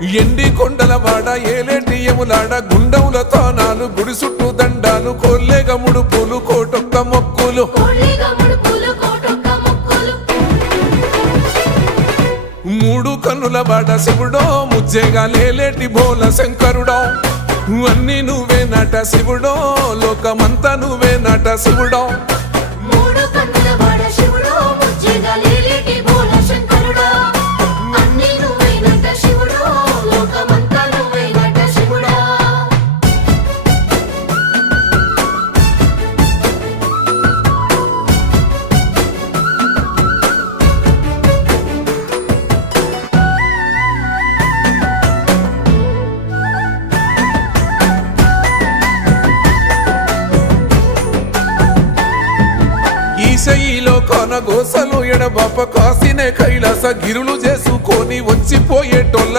ఎండి కొండల వాడ ఏలేటియములాడ గుండముల తానాలు గుడి చుట్టూ దండాలు కొల్లేగ ముడుపులు కోటొక్క మొక్కులు మూడు కన్నుల వాడ శివుడో ముజ్జేగా లేలేటి బోల శంకరుడో అన్ని నువ్వే నట శివుడో లోకమంతా నువ్వే నట శివుడో ఈశయిలో కొనగోసలు ఎడబాప కాసినే కైలాస గిరులు చేసుకొని వచ్చిపోయేటోళ్ళ